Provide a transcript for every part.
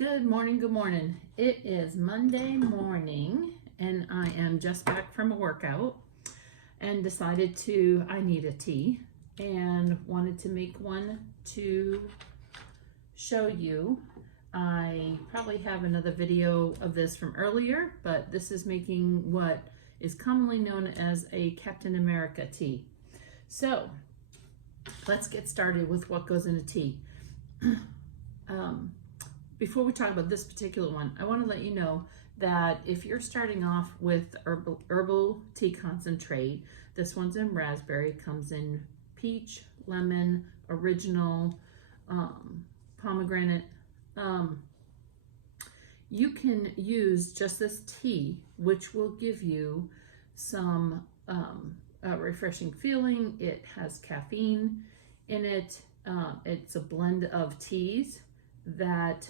Good morning, good morning. It is Monday morning and I am just back from a workout and decided I need a tea and wanted to make one to show you. I probably have another video of this from earlier, but this is making what is commonly known as a Captain America tea. So let's get started with what goes in a tea. Before we talk about this particular one, I want to let you know that if you're starting off with herbal tea concentrate, this one's in raspberry, comes in peach, lemon, original, pomegranate. You can use just this tea, which will give you some refreshing feeling. It has caffeine in it. It's a blend of teas that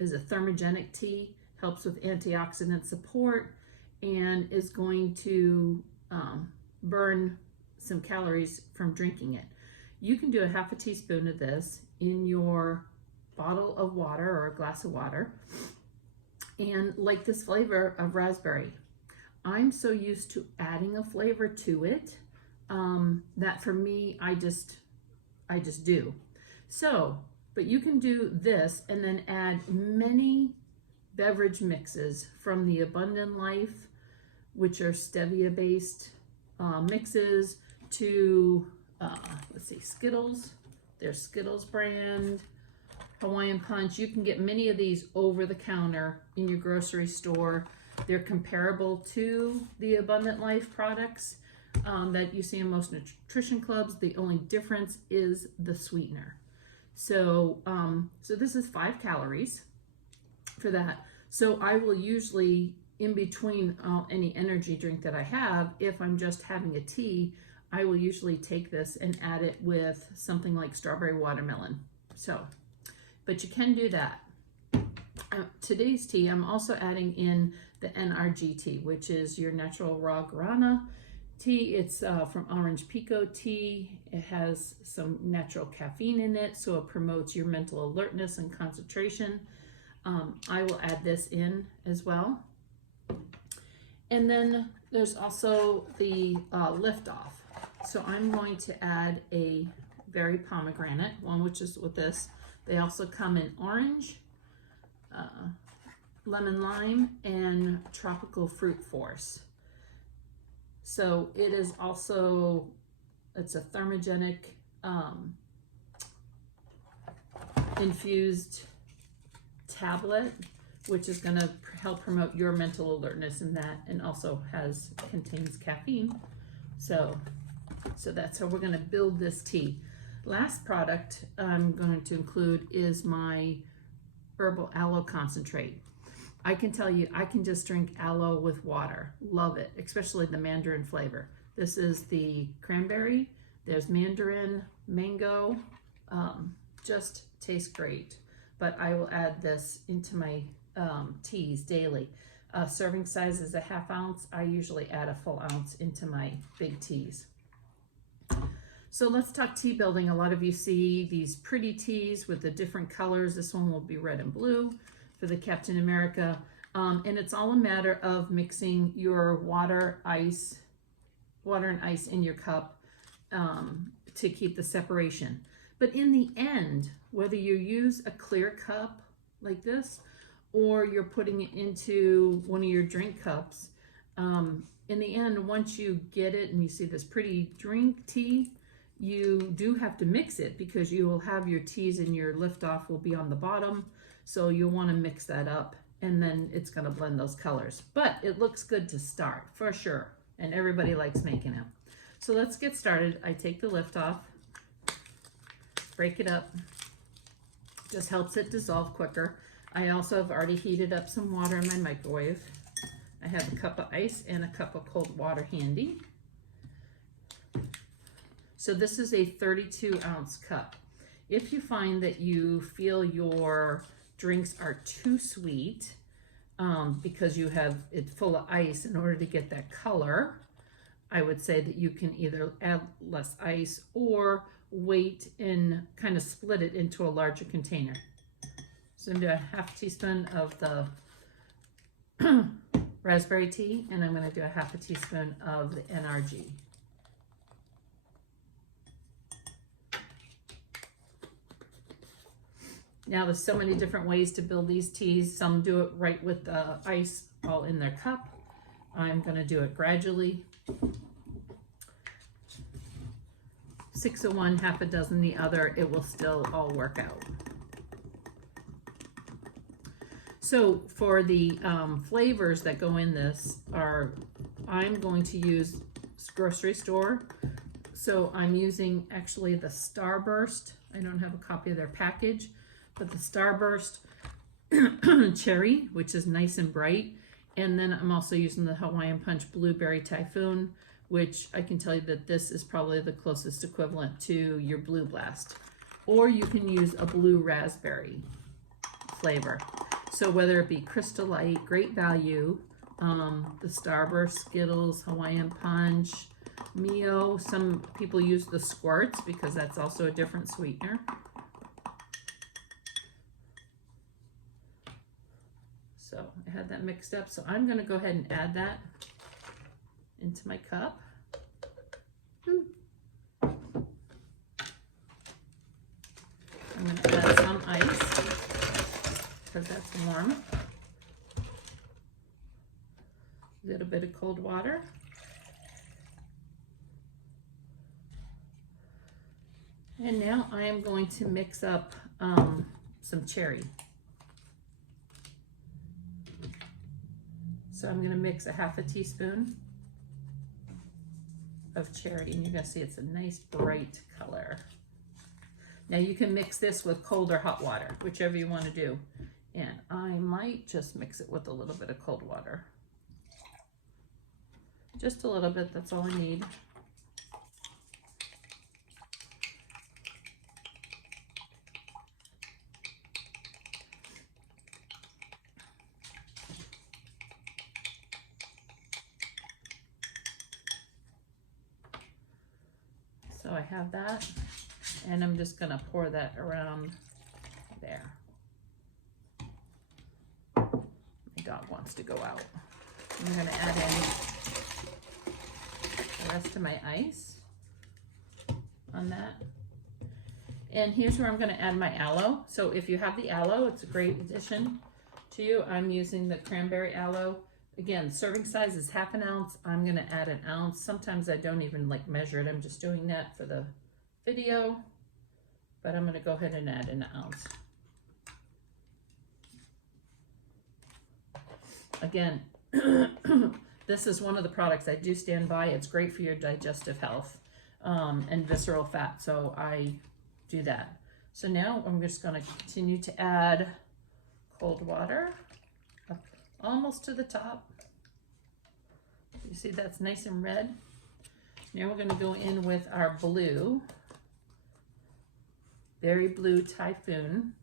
is a thermogenic tea, helps with antioxidant support, and is going to burn some calories from drinking it. You can do a half a teaspoon of this in your bottle of water or a glass of water, and like this flavor of raspberry. I'm so used to adding a flavor to it that for me, I just do. So, but you can do this and then add many beverage mixes from the Abundant Life, which are stevia based mixes, to let's see, Skittles. There's Skittles brand, Hawaiian Punch. You can get many of these over the counter in your grocery store. They're comparable to the Abundant Life products that you see in most nutrition clubs. The only difference is the sweetener. So, so this is 5 calories for that. So I will usually, in between any energy drink that I have, if I'm just having a tea, I will usually take this and add it with something like strawberry watermelon. So, but you can do that. Today's tea, I'm also adding in the NRG tea, which is your natural raw guarana tea. It's from Orange Pico tea. It has some natural caffeine in it, so it promotes your mental alertness and concentration. I will add this in as well. And then there's also the liftoff. So I'm going to add a berry pomegranate, one which is with this. They also come in orange, lemon lime, and tropical fruit force. So it is also, it's a thermogenic infused tablet, which is going to help promote your mental alertness in that, and also contains caffeine. So that's how we're going to build this tea. Last product I'm going to include is my herbal aloe concentrate. I can tell you, I can just drink aloe with water. Love it, especially the mandarin flavor. This is the cranberry. There's mandarin, mango. Just tastes great. But I will add this into my teas daily. Serving size is a ½ ounce. I usually add a full ounce into my big teas. So let's talk tea building. A lot of you see these pretty teas with the different colors. This one will be red and blue for the Captain America. And it's all a matter of mixing your water and ice in your cup to keep the separation. But in the end, whether you use a clear cup like this, or you're putting it into one of your drink cups, in the end, once you get it and you see this pretty drink tea, you do have to mix it because you will have your teas and your liftoff will be on the bottom. So you'll want to mix that up, and then it's going to blend those colors. But it looks good to start for sure, and everybody likes making it. So let's get started. I take the liftoff, break it up, just helps it dissolve quicker. I also have already heated up some water in my microwave. I have a cup of ice and a cup of cold water handy. So this is a 32-ounce cup. If you find that you feel your drinks are too sweet because you have it full of ice in order to get that color, I would say that you can either add less ice or wait and kind of split it into a larger container. So I'm going to do a half teaspoon of the raspberry tea, and I'm going to do a half a teaspoon of the NRG. Now there's so many different ways to build these teas. Some do it right with the ice all in their cup. I'm going to do it gradually. 6 of one, half a dozen the other. It will still all work out. So for the flavors that go in this I'm going to use grocery store. So I'm using actually the Starburst. I don't have a copy of their package, but the Starburst cherry, which is nice and bright. And then I'm also using the Hawaiian Punch Blueberry Typhoon, which I can tell you that this is probably the closest equivalent to your Blue Blast. Or you can use a blue raspberry flavor. So whether it be Crystal Light, great value, the Starburst, Skittles, Hawaiian Punch, Mio. Some people use the squirts because that's also a different sweetener. So I had that mixed up. So I'm going to go ahead and add that into my cup. I'm going to add some ice because that's warm. A little bit of cold water. And now I am going to mix up some cherry. So I'm going to mix a half a teaspoon of cherry, and you're going to see it's a nice bright color. Now you can mix this with cold or hot water, whichever you want to do. And I might just mix it with a little bit of cold water. Just a little bit, that's all I need. So I have that, and I'm just going to pour that around there. My dog wants to go out. I'm going to add in the rest of my ice on that. And here's where I'm going to add my aloe. So if you have the aloe, it's a great addition to you. I'm using the cranberry aloe. Again, serving size is ½ ounce. I'm going to add 1 ounce. Sometimes I don't even measure it. I'm just doing that for the video. But I'm going to go ahead and add 1 ounce. Again, this is one of the products I do stand by. It's great for your digestive health and visceral fat. So I do that. So now I'm just going to continue to add cold water up almost to the top. You see that's nice and red. Now we're going to go in with our blue, Berry Blue Typhoon.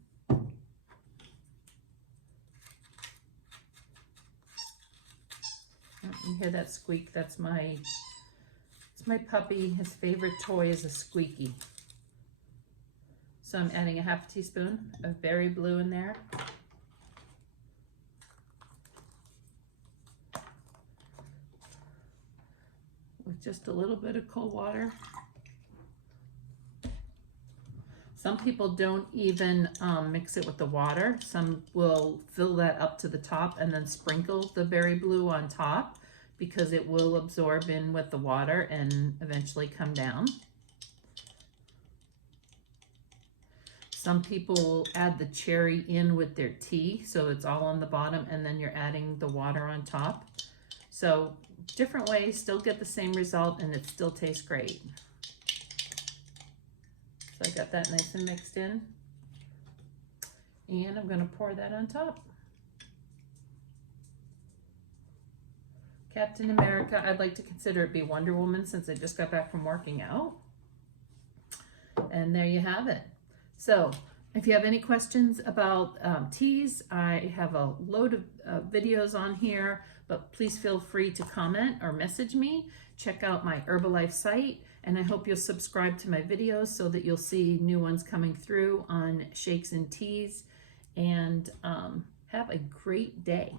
You hear that squeak? It's my puppy. His favorite toy is a squeaky. So I'm adding a ½ teaspoon of Berry Blue in there. With just a little bit of cold water. Some people don't even mix it with the water. Some will fill that up to the top and then sprinkle the Berry Blue on top because it will absorb in with the water and eventually come down. Some people will add the cherry in with their tea, so it's all on the bottom, and then you're adding the water on top. So different ways, still get the same result, and it still tastes great. So I got that nice and mixed in. And I'm going to pour that on top. Captain America, I'd like to consider it be Wonder Woman since I just got back from working out. And there you have it. So if you have any questions about teas, I have a load of videos on here, but please feel free to comment or message me. Check out my Herbalife site, and I hope you'll subscribe to my videos so that you'll see new ones coming through on shakes and teas. and have a great day.